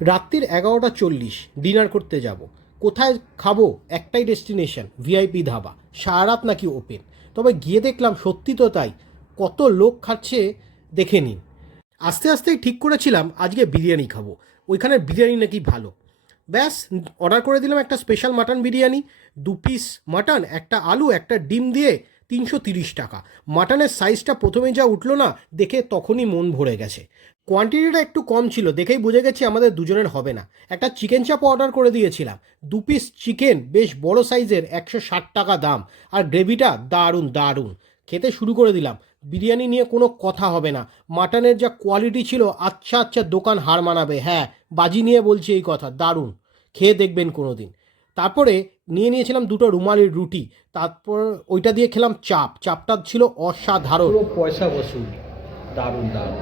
রাত্রির 11:40 ডিনার করতে যাব। কোথায় খাবো? একটাই ডেস্টিনেশন, ভিআইপি ধাবা। সারা রাত নাকি ওপেন। তবে গিয়ে দেখলাম সত্যি তো তাই, কত লোক খাচ্ছে দেখে নিন। আস্তে আস্তেই ঠিক করেছিলাম আজকে বিরিয়ানি খাবো, ওইখানের বিরিয়ানি নাকি ভালো। ব্যাস, অর্ডার করে দিলাম একটা special mutton biryani. 2 piece mutton, একটা আলু, একটা ডিম দিয়ে 330 টাকা। মাটনের সাইজটা প্রথমে যা উঠলো না, দেখে তখনই মন ভরে গেছে। কোয়ান্টিটিটা একটু কম ছিল, দেখেই বুঝে গেছি আমাদের দুজনের হবে না। একটা চিকেন চাপ অর্ডার করে দিয়েছিলাম। 2 পিস চিকেন, বেশ বড় সাইজের, 160 টাকা দাম। আর গ্রেভিটা দারুণ দারুণ। খেতে শুরু করে দিলাম। বিরিয়ানি নিয়ে কোনো কথা হবে না। মাটনের যা কোয়ালিটি ছিল, আচ্ছা আচ্ছা, দোকান হার মানাবে। হ্যাঁ, বাজি নিয়ে বলছি এই কথা, দারুণ। খেয়ে দেখবেন কোনো দিন। তারপরে নিয়েছিলাম দুটো রুমালি রুটি। তারপর ওইটা দিয়ে খেলাম চাপটা ছিল অসাধারণ। পুরো পয়সা বসুল, দারুণ দারুণ।